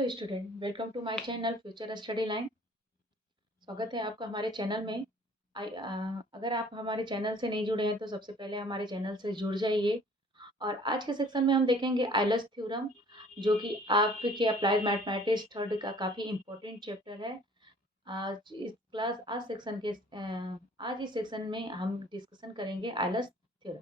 Hello student, welcome to my channel future study line. स्वागत है आपका हमारे चैनल में। अगर आप हमारे चैनल से नहीं जुड़े हैं तो सबसे पहले हमारे चैनल से जुड़ जाइए। और आज के सेक्शन में हम देखेंगे आइलर्स थ्योरम, जो कि आपके अप्लाइड मैथमेटिक्स थर्ड का काफ़ी इम्पोर्टेंट चैप्टर है। आज इस सेक्शन में हम डिस्कशन करेंगे आइलर्स थ्योरम।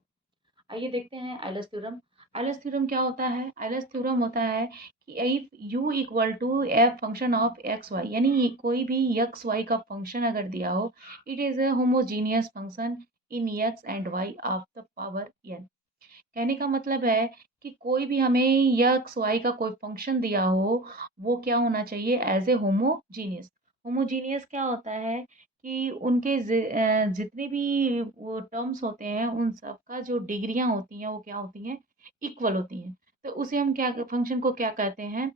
आइए देखते हैं आइलर्स थ्योरम। आइलर्स थ्योरम क्या होता है? आइलर्स थ्योरम होता है कि if u equal to F function of X Y, यानी कोई भी एक्स वाई का फंक्शन अगर दिया हो, it is a homogeneous function in X and Y of the power n। कहने का मतलब है कि कोई भी हमें एक्स वाई का कोई फंक्शन दिया हो, वो क्या होना चाहिए? As a homogeneous. होमोजीनियस क्या होता है कि उनके जितने भी वो टर्म्स होते हैं, उन सब का जो डिग्रियां होती हैं वो क्या होती हैं? इक्वल होती हैं। तो उसे हम क्या, फंक्शन को क्या कहते हैं?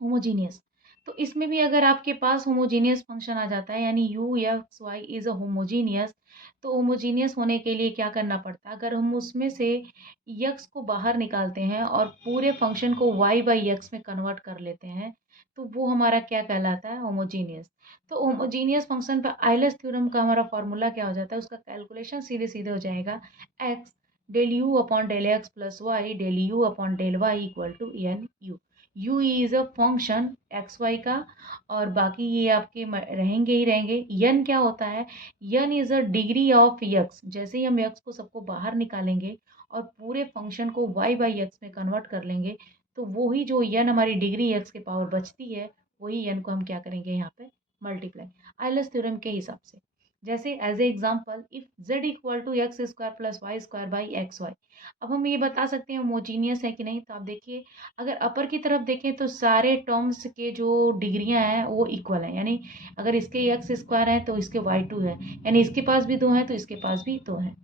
होमोजीनियस। तो इसमें भी अगर आपके पास होमोजीनियस फंक्शन आ जाता है, यानी U X Y is a homogeneous, तो होमोजीनियस होने के लिए क्या करना पड़ता है? अगर हम उसमें से यक्स को बाहर निकालते हैं और पूरे फंक्शन को वाई बाई यक्स में कन्वर्ट कर लेते हैं, तो वो हमारा क्या कहलाता है? होमोजीनियस। तो होमोजीनियस फंक्शन पर आइलर्स थ्योरम का हमारा फॉर्मूला क्या हो जाता है? उसका कैलकुलेशन सीधे सीधे हो जाएगा, x del you upon del x plus Y del you upon del Y equal to N you. U is a function X Y का, और बाकी ये आपके रहेंगे ही रहेंगे। यन क्या होता है? Yarn is a degree of यक्स। जैसे ही हम यक्स को सबको बाहर निकालेंगे और पूरे फंक्शन को वाई बाई यक्स में कन्वर्ट कर लेंगे, तो वही जो यन हमारी डिग्री यक्स के पावर बचती है, वही यन को हम क्या करेंगे यहाँ पे? मल्टीप्लाई। आइलर्स थ्योरम के हिसाब से, जैसे as a example, if z equal to X square plus Y square by X Y. अब हम ये बता सकते हैं होमोजीनियस है कि नहीं। तो आप देखिए, अगर अपर की तरफ देखें तो सारे टर्म्स के जो डिग्रियां हैं वो इक्वल हैं, यानी अगर इसके एक्स स्क्वायर है तो इसके वाई टू है, यानी इसके पास भी दो है तो इसके पास भी दो है।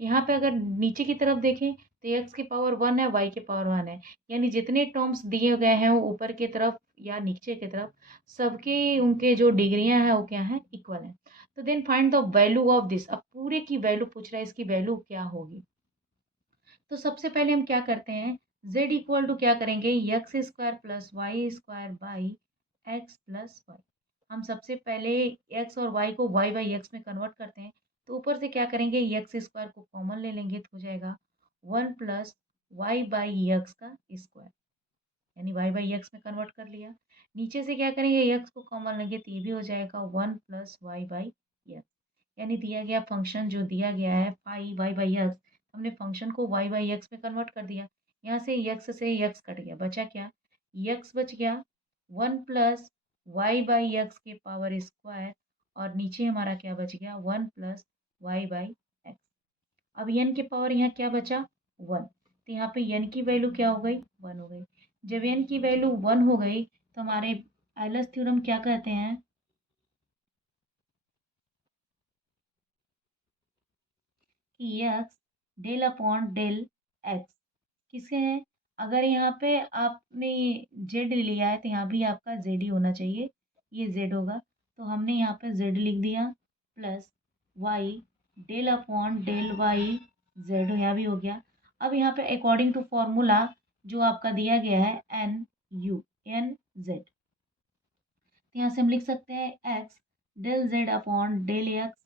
यहाँ पे अगर नीचे की तरफ देखें तो एक्स की पावर वन है, वाई की पावर वन है, यानी जितने टर्म्स दिए गए हैं वो ऊपर की तरफ या नीचे की तरफ, सबके उनके जो डिग्रियां हैं वो क्या है? इक्वल है। तो then find the value of this. अब पूरे की वैल्यू पूछ रहा है, इसकी वैल्यू क्या होगी? तो सबसे पहले हम क्या करते हैं? z इक्वल टू क्या करेंगे? X square plus Y square by X plus Y. हम सबसे पहले x और y को y बाई एक्स में कन्वर्ट करते हैं। तो ऊपर से क्या करेंगे? एक्स स्क्वायर को कॉमन ले लेंगे तो हो जाएगा one plus Y by X का स्क्वायर, यानी y बाई एक्स में कन्वर्ट कर लिया। नीचे से क्या करेंगे? x को कॉमन लेंगे तो ये भी हो जाएगा one plus Y by X, यानी दिया गया फंक्शन जो दिया गया है फाई वाई बाई एक्स, हमने फंक्शन को वाई बाई एक्स में कन्वर्ट कर दिया। यहाँ से x कट गया, बचा क्या? x बच गया one plus Y by X के पावर स्क्वायर, और नीचे हमारा क्या बच गया? One plus Y by X. अब n के पावर यहाँ क्या बचा? वन। तो यहाँ पे n की वैल्यू क्या हो गई? वन हो गई। जब n की वैल्यू वन हो गई तो हमारे आइलर्स थ्योरम क्या कहते हैं? कि X del upon del X किसके है? अगर यहाँ पे आपने जेड लिया है तो यहाँ भी आपका जेड ही होना चाहिए, ये जेड होगा। तो हमने यहाँ पे जेड लिख दिया, plus Y del upon del Y Z यहाँ भी हो गया। अब यहाँ पे अकॉर्डिंग टू फॉर्मूला जो आपका दिया गया है एन यू एन जेड, तो यहाँ से हम लिख सकते हैं x del Z upon del X,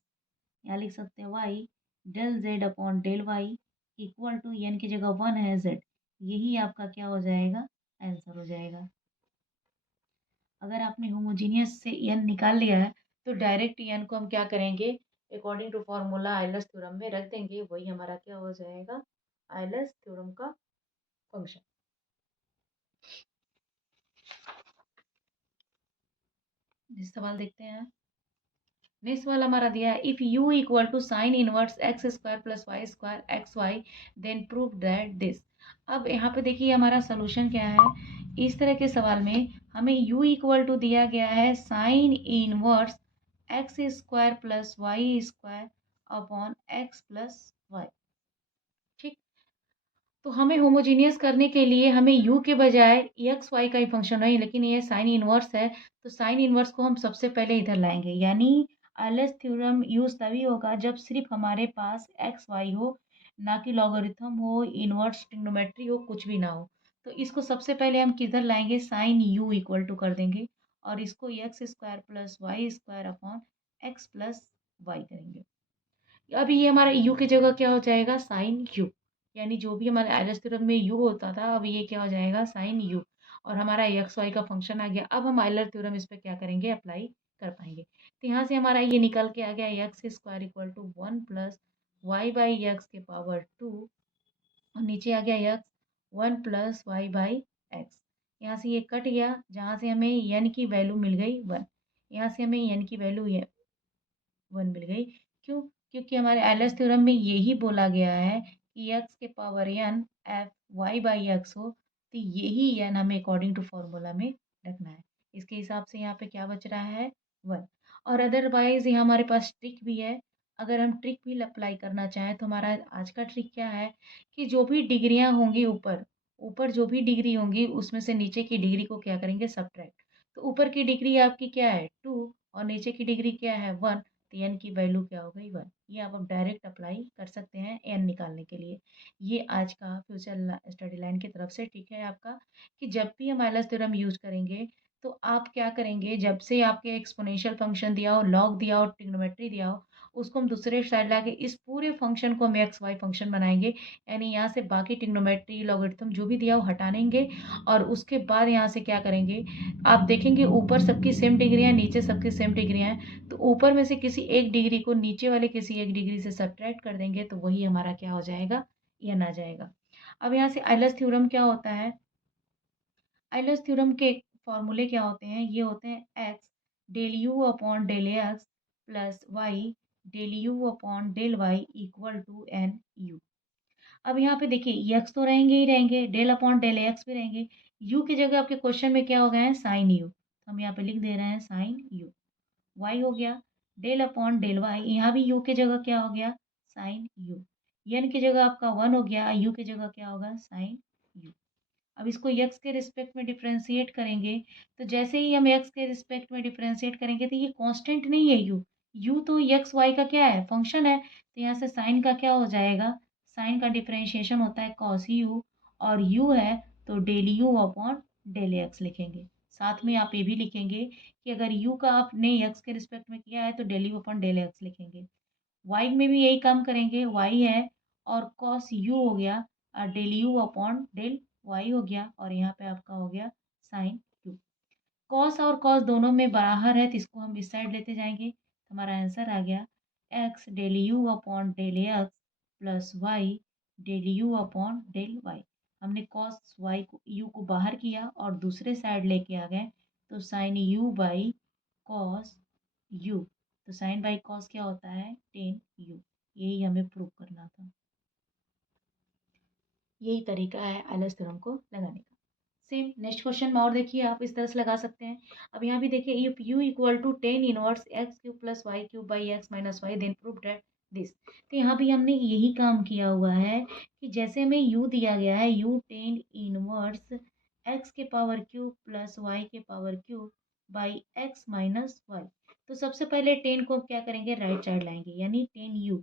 यहाँ लिख सकते हैं Y del Z upon del Y equal to N की जगह वन है जेड। यही आपका क्या हो जाएगा? आंसर हो जाएगा। अगर आपने होमोजीनियस से एन निकाल लिया है तो डायरेक्ट एन को हम क्या करेंगे? According to formula Euler's theorem में रख देंगे, वही हमारा क्या हो जाएगा? आइलर्स थ्योरम का फंक्शन। सवाल देखते हैं। नेक्स्ट वाला हमारा दिया है, if u equal to sine inverse X square plus Y square X Y then prove that this. अब यहाँ पे देखिए हमारा सोल्यूशन क्या है। इस तरह के सवाल में हमें u इक्वल टू दिया गया है sine inverse X square plus Y square upon x plus Y. ठीक। तो हमें होमोजीनियस करने के लिए हमें u के बजाय एक्स वाई का ही फंक्शन है, लेकिन ये साइन इनवर्स है, तो साइन इनवर्स को हम सबसे पहले इधर लाएंगे, यानी आइलर्स थ्योरम यूज तभी होगा जब सिर्फ हमारे पास एक्स वाई हो, ना कि लॉगरिथम हो, इनवर्स ट्रिग्नोमेट्री हो, कुछ भी ना हो। तो इसको सबसे पहले हम किधर लाएंगे, साइन यू इक्वल टू कर देंगे और इसको X square plus Y square upon x plus Y करेंगे। अभी ये हमारा यू की जगह क्या हो जाएगा, साइन यू, यानी जो भी हमारे आयलर थ्योरम में यू होता था अब ये क्या हो जाएगा, साइन यू, और हमारा एक्स वाई का फंक्शन आ गया। अब हम आयलर थ्योरम इस पर क्या करेंगे, अप्लाई कर पाएंगे। तो यहाँ से हमारा ये निकल के आ गया X square equal to 1 + Y by X के पावर 2 और नीचे आ गया एक्स 1 + वाई बाई एक्स। यहाँ से ये कट गया, जहाँ से हमें एन की वैल्यू मिल गई 1, यहाँ से हमें एन की वैल्यू 1 मिल गई। क्यों, क्योंकि हमारे एलएस थ्योरम में यही बोला गया है कि एक्स के power N F Y by X हो, तो यही एन हमें अकॉर्डिंग टू फॉर्मूला में रखना है। इसके हिसाब से यहाँ पे क्या बच रहा है, 1। और अदरवाइज यहाँ हमारे पास ट्रिक भी है। अगर हम ट्रिक भी अप्लाई करना चाहें तो हमारा आज का ट्रिक क्या है कि जो भी डिग्रियाँ होंगी ऊपर ऊपर जो भी डिग्री होंगी उसमें से नीचे की डिग्री को क्या करेंगे, सब्ट्रैक्ट। तो ऊपर की डिग्री आपकी क्या है 2 और नीचे की डिग्री क्या है 1, तो एन की वैल्यू क्या हो गई 1। ये आप अब डायरेक्ट अप्लाई कर सकते हैं एन निकालने के लिए। ये आज का फ्यूचर स्टडी लाइन की तरफ से ठीक है आपका, कि जब भी हम आयलर थ्योरम यूज करेंगे तो आप क्या करेंगे, जब से आपके एक्सपोनेंशियल फंक्शन दिया हो, लॉग दिया हो, ट्रिग्नोमेट्री दिया हो, उसको हम दूसरे साइड लाके इस पूरे फंक्शन को हम एक्स वाई फंक्शन बनाएंगे। यानी यहाँ से बाकी ट्रिग्नोमेट्री लॉगरिथम जो भी दिया हो हटाएंगे और उसके बाद यहाँ से क्या करेंगे, आप देखेंगे ऊपर सबकी सेम डिग्रियाँ, नीचे सबकी सेम डिग्रियाँ हैं, तो ऊपर में से किसी एक डिग्री को नीचे वाले किसी एक डिग्री से सब्ट्रैक्ट कर देंगे तो वही हमारा क्या हो जाएगा, एन आ जाएगा। अब यहाँ से आयलर्स थ्योरम क्या होता है, आयलर्स थ्योरम के फॉर्मूले क्या होते हैं, ये होते हैं x del you upon del x plus Y del you upon del Y equal to N u. अब यहाँ पे देखिए एक्स तो रहेंगे ही रहेंगे, डेल अपॉन डेल एक्स भी रहेंगे, यू की जगह आपके क्वेश्चन में क्या हो गया है, साइन यू, तो हम यहाँ पे लिख दे रहे हैं साइन यू। वाई हो गया डेल अपॉन डेल वाई, यहाँ भी यू की जगह क्या हो गया, साइन यू। एन की जगह आपका 1 हो गया, यू की जगह क्या होगा, साइन यू। अब इसको एक्स के रिस्पेक्ट में डिफ्रेंशिएट करेंगे, तो जैसे ही हम एक्स के रिस्पेक्ट में डिफ्रेंशिएट करेंगे तो ये कांस्टेंट नहीं है यू, यू तो एक्स वाई का क्या है, फंक्शन है, तो यहाँ से साइन का क्या हो जाएगा, साइन का डिफ्रेंशिएशन होता है कॉस यू, और यू है तो del you upon del x लिखेंगे। साथ में आप ये भी लिखेंगे कि अगर यू का आपने एक्स के रिस्पेक्ट में किया है तो del you upon del x लिखेंगे। वाई में भी यही काम करेंगे, वाई है और कॉस यू हो गया और del you upon del y हो गया, और यहाँ पे आपका हो गया साइन यू। कॉस और कॉस दोनों में बराबर है तो इसको हम इस साइड लेते जाएंगे, तो हमारा आंसर आ गया x del you upon del x plus Y del you upon del y. हमने कॉस वाई को यू को बाहर किया और दूसरे साइड लेके आ गए, तो sine u by cos u, तो साइन बाई कॉस क्या होता है, टेन यू। यही हमें प्रूव करना था। यही तरीका है आयलर्स थ्योरम को लगाने का। सेम नेक्स्ट क्वेश्चन में और देखिए आप इस तरह से लगा सकते हैं। अब यहाँ भी देखिए if u equal to tan inverse x cube plus y cube by x minus y then prove that this. तो यहाँ भी हमने यही काम किया हुआ है कि जैसे हमें यू दिया गया है यू टेन इनवर्स एक्स के पावर क्यूब प्लस वाई के power cube by x minus y, तो सबसे पहले टेन को क्या करेंगे, राइट साइड लाएंगे, यानी टेन यू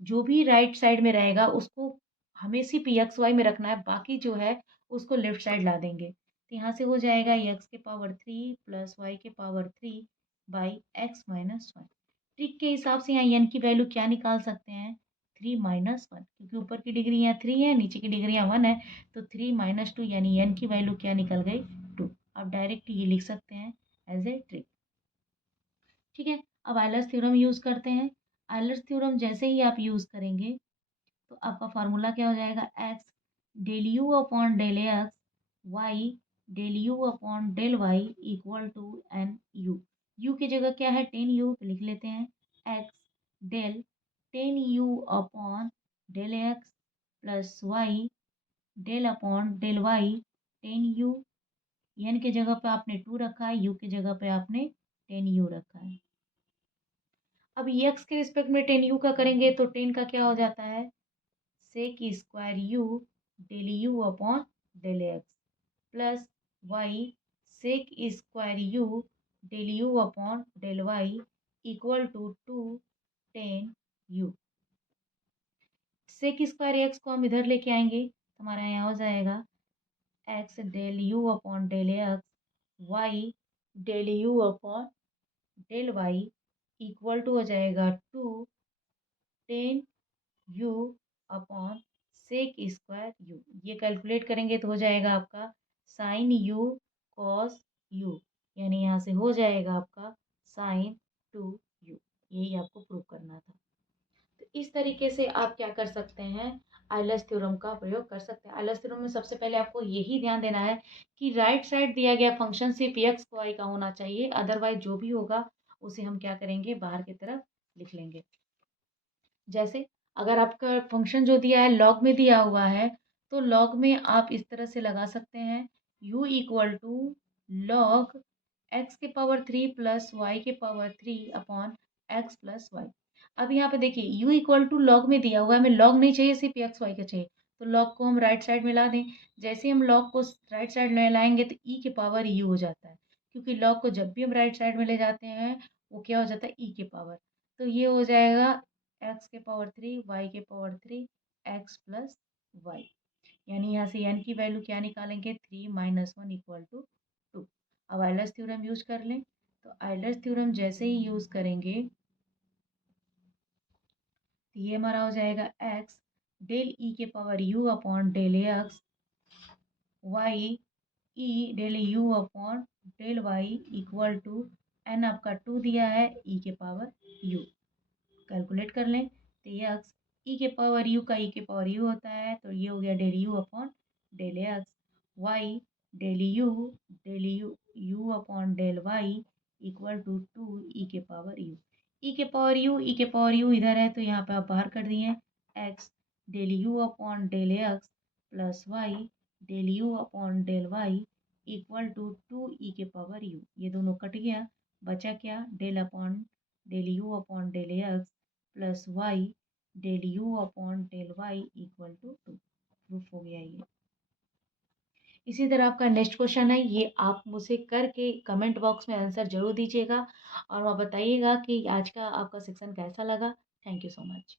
जो भी राइट साइड में रहेगा उसको हमें सिर्फ एक्स वाई में रखना है, बाकी जो है उसको लेफ्ट साइड ला देंगे। तो यहाँ से हो जाएगा एक्स के पावर 3 प्लस वाई के power 3 by x minus one. Trick के हिसाब से यहाँ एन की वैल्यू क्या निकाल सकते हैं, 3 - 1, क्योंकि ऊपर की डिग्री यहाँ 3 है, नीचे की डिग्री यहाँ 1 है, तो 3 - 2 यानी एन की वैल्यू क्या निकल गई, 2। आप डायरेक्ट ये लिख सकते हैं एज ए ट्रिक। ठीक है, अब आयलर्स थ्योरम यूज़ करते हैं। आयलर्स थ्योरम जैसे ही आप यूज़ करेंगे तो आपका फार्मूला क्या हो जाएगा, x del you upon del x y del you upon del Y equal to N you. U की जगह क्या है, टेन यू, तो लिख लेते हैं x del tan u upon del x plus Y del upon del y tan u. N की जगह पे आपने 2 रखा है, यू की जगह पे आपने टेन यू रखा है। अब एक्स के रिस्पेक्ट में टेन यू का करेंगे तो टेन का क्या हो जाता है, sec square u del you upon del x plus y sec square u del you upon del Y equal to 2 tan u. Sec square x को हम इधर लेके आएंगे, हमारा यहाँ हो जाएगा x del you upon del x y del you upon del Y equal to हो जाएगा 2 tan u upon sec square u. ये कैलकुलेट करेंगे तो हो जाएगा आपका साइन यू कॉस यू, यानी यहाँ से हो जाएगा आपका साइन 2u। यही आपको प्रूव करना था। तो इस तरीके से आप क्या कर सकते हैं, आइलर्स थ्योरम का प्रयोग कर सकते हैं। आइलर्स थ्योरम में सबसे पहले आपको यही ध्यान देना है कि राइट साइड दिया गया फंक्शन सिर्फ एक्स वाई का होना चाहिए, अदरवाइज जो भी होगा उसे हम क्या करेंगे, बाहर की तरफ लिख लेंगे। जैसे अगर आपका फंक्शन जो दिया है लॉग में दिया हुआ है, तो लॉग में आप इस तरह से लगा सकते हैं u equal to log x के पावर 3 प्लस वाई के power 3 upon x plus y. अब यहाँ पे देखिए u इक्वल टू लॉग में दिया हुआ है, हमें लॉग नहीं चाहिए, सिर्फ एक्स वाई का चाहिए, तो लॉग को हम राइट साइड में ला दें। जैसे हम लॉग को राइट साइड में लाएंगे तो e के पावर u हो जाता है, क्योंकि लॉग को जब भी हम राइट साइड में ले जाते हैं वो क्या हो जाता है, e के पावर। तो ये हो जाएगा एक्स के पावर 3 वाई के पावर 3 एक्स प्लस वाई, यानी यहाँ से n की वैल्यू क्या निकालेंगे, 3 माइनस 1 इक्वल टू 2। अब आइलर्स थ्योरम यूज कर लें, तो आइलर्स थ्योरम जैसे ही यूज करेंगे तो ये हमारा हो जाएगा x डेल ई के power u upon del x y e del you upon del Y equal to n आपका 2 दिया है e के पावर u। कैलकुलेट कर लें तो ये एक्स ई के पावर यू का ई के पावर यू होता है, तो ये हो गया del you upon del x y del u u upon del Y equal to 2 e के पावर यू। ई के पावर यू इधर है तो यहाँ पे आप बाहर कर दिए, x del you upon del x plus Y del you upon del Y equal to 2 e के पावर यू। ये दोनों कट गया, बचा क्या, del upon del you upon del x plus Y del you upon del Y equal to 2। Proof हो गया ये। इसी तरह आपका नेक्स्ट क्वेश्चन है, ये आप मुझे करके कमेंट बॉक्स में आंसर जरूर दीजिएगा और बताइएगा कि आज का आपका सेक्शन कैसा लगा। Thank you so much.